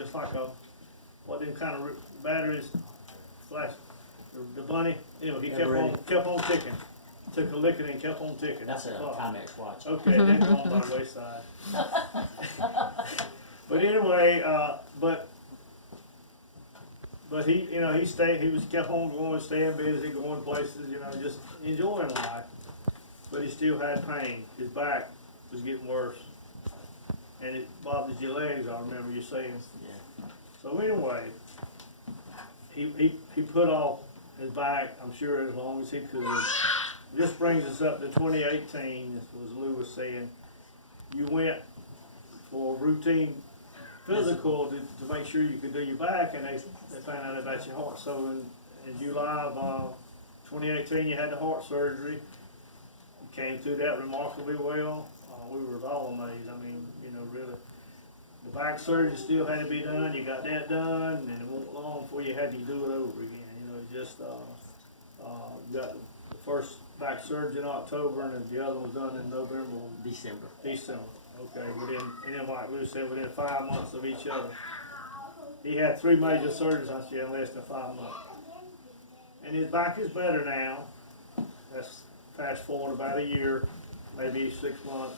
just like a, what them kind of batteries, flash, the bunny, anyway, he Never kept on ticking. Took a licking and kept on ticking. That's a Clock. Timex watch. Okay, then go on by the wayside. But anyway, but he, you know, he kept on going, staying busy, going places, you know, just enjoying life. But he still had pain. His back was getting worse. And it bothers your legs, I remember you saying. Yeah. So anyway, he put off his back, I'm sure, as long as he could. This brings us up to 2018, as Lou was saying. You went for routine physical to make sure you could do your back, and they found out about your heart. So in July of 2018, you had the heart surgery. You came through that remarkably well. We were all amazed. I mean, you know, really. The back surgery still had to be done. You got that done, and it wasn't long before you had to do it over again. You know, just you got the first back surgery in October, and then the other one was done in November. December. Okay, and then like Lou said, within 5 months of each other. He had 3 major surgeries I said in less than 5 months. And his back is better now. That's fast forward about a year, maybe 6 months.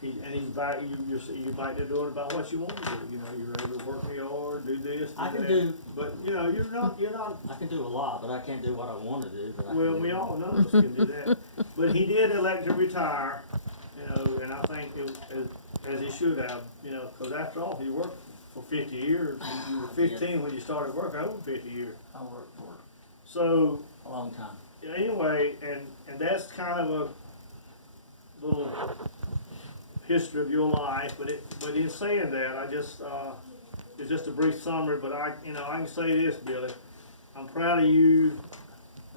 He's back. You're back to doing about what you want to do. You know, you're able to work hard, do this. I can that. do. But you know, you're not. I can do a lot, but I can't do what I want to do. But Well, we all none of us can do that. But he did elect to retire. You know, and I think as he should have. You know, because after all, he worked for 50 years. You were 15 when you started working. Over 50 years. I worked for So a long time. anyway, and that's kind of a little history of your life, but in saying that, I just it's just a brief summary. But I can say this, Billy, I'm proud of you.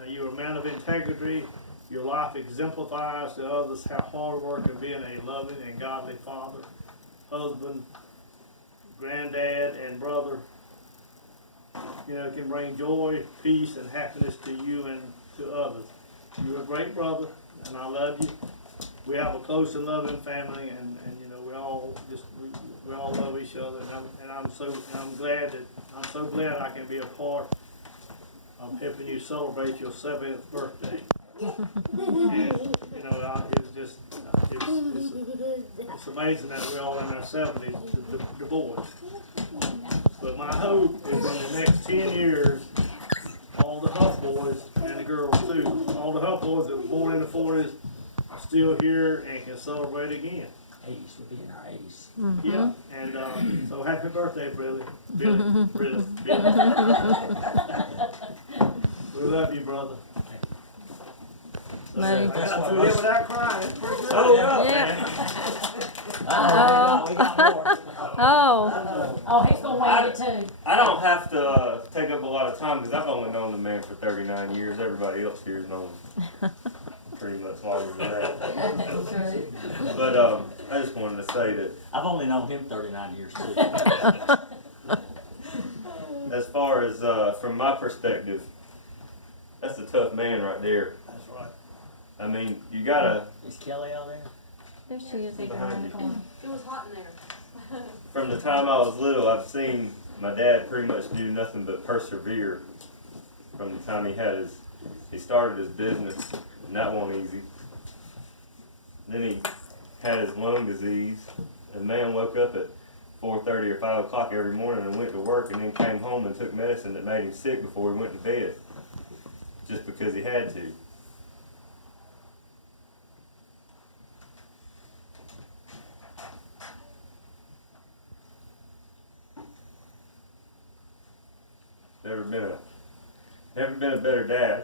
You're a man of integrity. Your life exemplifies to others how hard work and being a loving and godly father, husband, granddad, and brother, you know, can bring joy, peace, and happiness to you and to others. You're a great brother, and I love you. We have a close and loving family, and you know, we all love each other, and I'm so glad I can be a part of helping you celebrate your 70th birthday. And, you know, it's amazing that we're all in our 70s, the boys. But my hope is in the next 10 years, all the Huff boys and the girls too, all the Huff boys that were born in the 40s are still here and can celebrate again. 80s, we'll be in our 80s. Mm-hmm. Yeah, and so happy birthday, Billy. Billy. We love you, brother. So, Love you. I got through here without crying. Oh, Yeah. Oh, we got more. Oh, Oh, he's gonna wait it too. I don't have to take up a lot of time because I've only known the man for 39 years. Everybody else here's known him pretty much longer than that. But I just wanted to say that I've only known him 39 years too. as far as from my perspective, that's a tough man right there. That's right. I mean, you gotta, Is Kelly out there? there she is. Behind you. It was hot in there. from the time I was little, I've seen my dad pretty much do nothing but persevere. From the time he started his business, and that wasn't easy. Then he had his lung disease. The man woke up at 4:30 or 5 o'clock every morning and went to work, and then came home and took medicine that made him sick before he went to bed, just because he had to. Never been a better dad.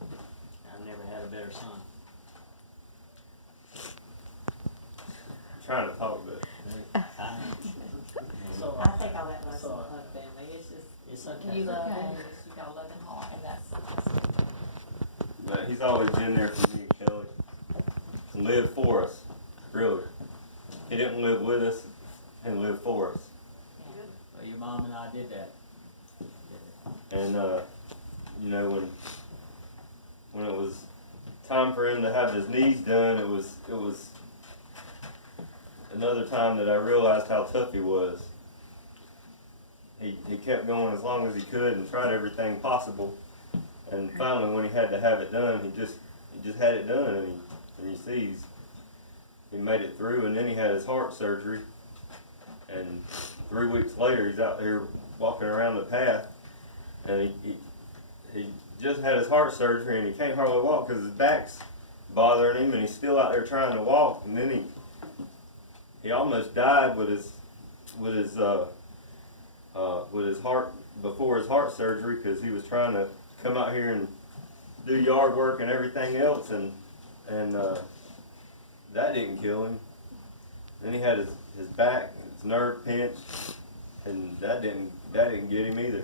I've never had a better son. I'm trying to talk, but So, I think all that love So- family. It's just, it's okay. you love okay. him, you got a loving heart, and that's. but he's always been there for me and Kelly. And lived for us, really. He didn't live with us, and lived for us. Well, your mom and I did that. And you know, when it was time for him to have his knees done, it was another time that I realized how tough he was. He kept going as long as he could and tried everything possible, and finally when he had to have it done, he just had it done, and you see he made it through, and then he had his heart surgery, and 3 weeks later he's out there walking around the path, and he just had his heart surgery and he can't hardly walk because his back's bothering him, and he's still out there trying to walk, and then he almost died with his heart before his heart surgery because he was trying to come out here and do yard work and everything else, and that didn't kill him. Then he had his back, his nerve pinched, and that didn't get him either.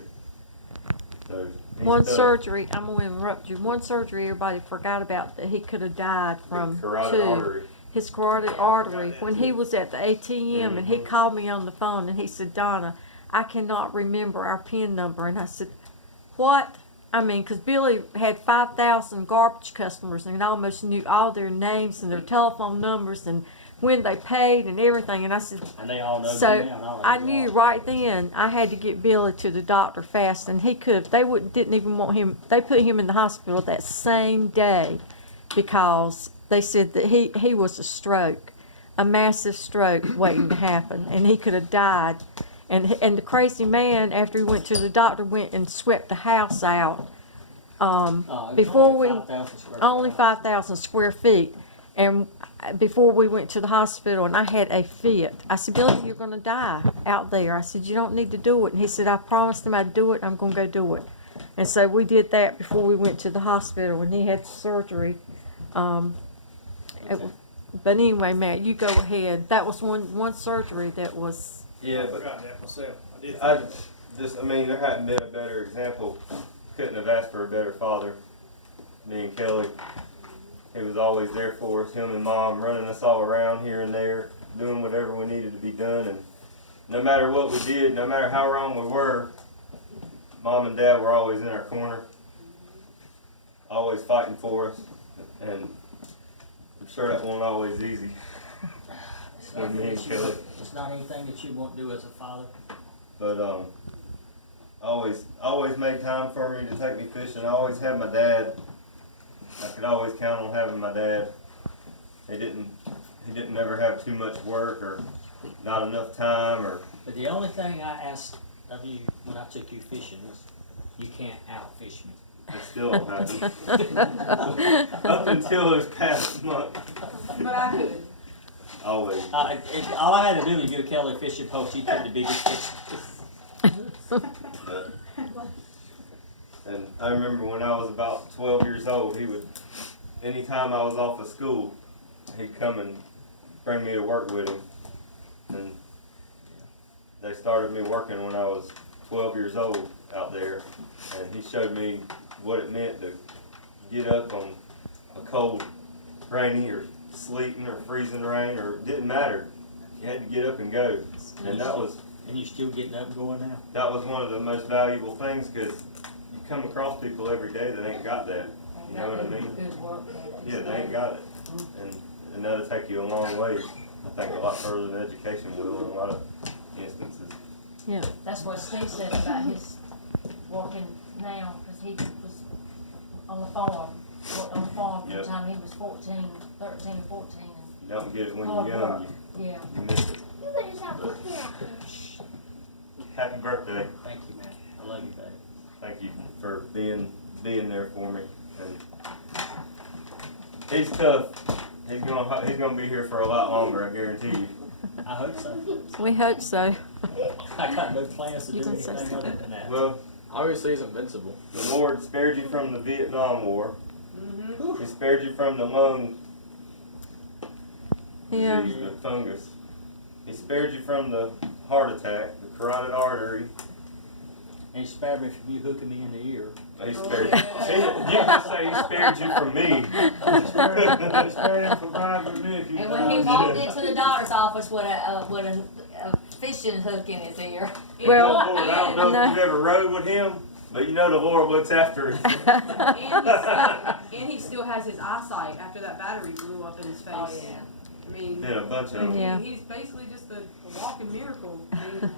So One surgery, I'm gonna interrupt you, one surgery everybody forgot about that he could have died from carotid artery. his carotid artery. When he was at the ATM and he called me on the phone and he said, Donna, I cannot remember our PIN number. And I said, what? I mean, because Billy had 5,000 garbage customers and almost knew all their names and their telephone numbers and when they paid and everything. And I said, And they all know so you now. and all I that. knew right then I had to get Billy to the doctor fast, and he could. They didn't even want him. They put him in the hospital that same day because they said that he was a stroke, a massive stroke waiting to happen, and he could have died. And the crazy man, after he went to the doctor, went and swept the house out. It was Before we- only 5,000 square Only feet. 5,000 square feet. And before we went to the hospital, and I had a fit. I said, Billy, you're going to die out there. I said, you don't need to do it. And he said, I promised him I'd do it. I'm going to go do it. And so we did that before we went to the hospital, and he had surgery. But anyway, Matt, you go ahead. That was one surgery that was. Yeah, I but forgot that myself. I mean, there hadn't been a better example. Couldn't have asked for a better father. Me and Kelly. He was always there for us, him and Mom, running us all around here and there, doing whatever we needed to be done. And no matter what we did, no matter how wrong we were, Mom and Dad were always in our corner, always fighting for us. And I'm sure that wasn't always easy. It's not, Me and Kelly. it's not anything that you won't do as a father. But always made time for me to take me fishing. I always had my dad. I could always count on having my dad. He didn't ever have too much work or not enough time or. But the only thing I asked of you when I took you fishing was, you can't outfish me. I still don't have it. Up until this past month, But I could. always. All I had to do was get a Kelly fishing pole. She took the biggest fish. But, and I remember when I was about 12 years old, he would, anytime I was off of school, he'd come and bring me to work with him. And they started me working when I was 12 years old out there. And he showed me what it meant to get up on a cold, rainy or sleeting or freezing rain, or it didn't matter. You had to get up and go. And that was And you're still getting up and going now. that was one of the most valuable things, because you come across people every day that ain't got that. You know what I mean? Good work. Yeah, they ain't got it. And that'll take you a long way. I think a lot further than education will in a lot of instances. Yeah. That's what Steve said about his working now, because he was on the farm, worked on the farm from the Yep. time he was 13 or 14. You don't get it when Hard you're young, work. Yeah. you miss it. Happy birthday. Thank you, man. I love you, buddy. Thank you for being there for me. And he's tough. He's gonna be here for a lot longer, I guarantee you. I hope so. We hope so. I got no plans to You do can say anything something. other than that. Well, Obviously, he's invincible. the Lord spared you from the Vietnam War. He spared you from the lung Yeah. disease, the fungus. He spared you from the heart attack, the carotid artery. And he spared me from you hooking me in the ear. He spared you. You can say he spared you from me. Spared him from riding me if you. And when he walked into the doctor's office with a fishing hook in his ear. Well, Lord, I don't know no. if you've ever rode with him. But you know the Lord looks after us. And he still has his eyesight after that battery blew up in his face. Oh, yeah. I mean, Been a bunch of them. Yeah. he's basically just a walking miracle. I mean,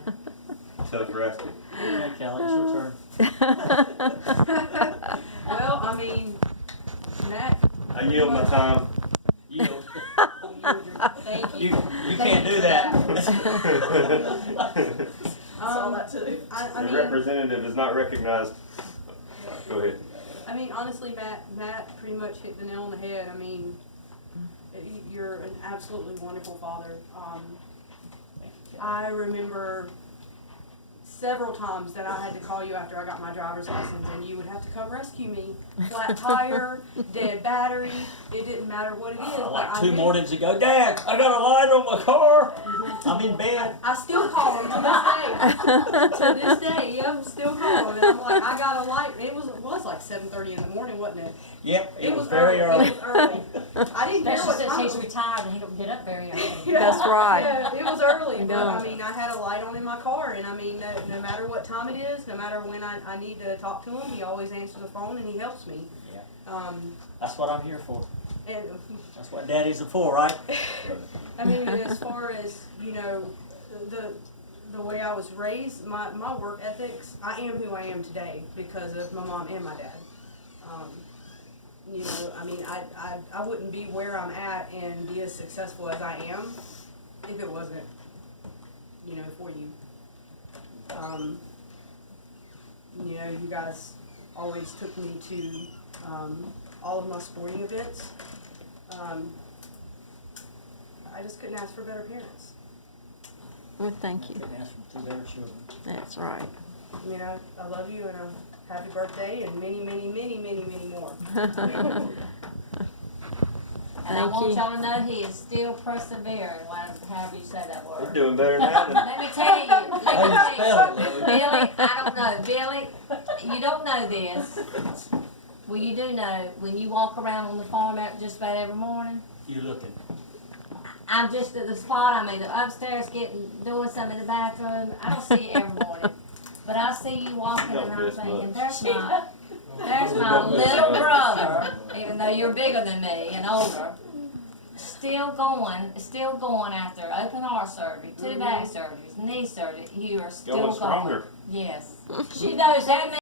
Tough rescue. Okay, Kelly, it's your turn. well, I mean, Matt, I yield my time. You, Thank you. you can't do that. saw that too. I The mean, representative is not recognized. Go ahead. I mean, honestly, Matt pretty much hit the nail on the head. I mean, you're an absolutely wonderful father. I remember several times that I had to call you after I got my driver's license, and you would have to come rescue me. Flat tire, dead battery, it didn't matter what it is. but Like I two knew- mornings ago, Dad, I got a light on my car. I'm in bed. I still call him to this day. To this day, yeah, still call him. And I'm like, I got a light. It was like 7:30 in the morning, wasn't it? Yep, it was very early. early. It was early. I didn't care Especially what since time. he's retired and he don't get up very early. Yeah. That's right. Yeah, it was early, but I No. mean, I had a light on in my car, and I mean, no matter what time it is, no matter when I need to talk to him, he always answers the phone and he helps me. Yeah. That's what I'm here for. And That's what daddies are for, right? I mean, as far as, you know, the way I was raised, my work ethics, I am who I am today because of my mom and my dad. You know, I mean, I wouldn't be where I'm at and be as successful as I am if it wasn't, you know, for you. You know, you guys always took me to all of my sporting events. I just couldn't ask for better parents. Well, thank you. Couldn't ask for two better children. That's right. I mean, I love you and a happy birthday and many, many, many, many, many more. And I Thank want you. y'all to know he is still persevering, however you say that You're word. doing better than I Let me tell you, How you spell it, Louis? Billy, I don't know, Billy, you don't know this. Well, you do know, when you walk around on the farm out just about every morning, You looking. I'm just at the spot, I'm either upstairs doing something in the bathroom, I don't see you every morning. But I see you walking and I'm miss thinking, much. there's my little brother, even though you're bigger than me and older, still going after open heart surgery, 2 back surgeries, knee surgery, you are still Going going. stronger. Yes. She knows that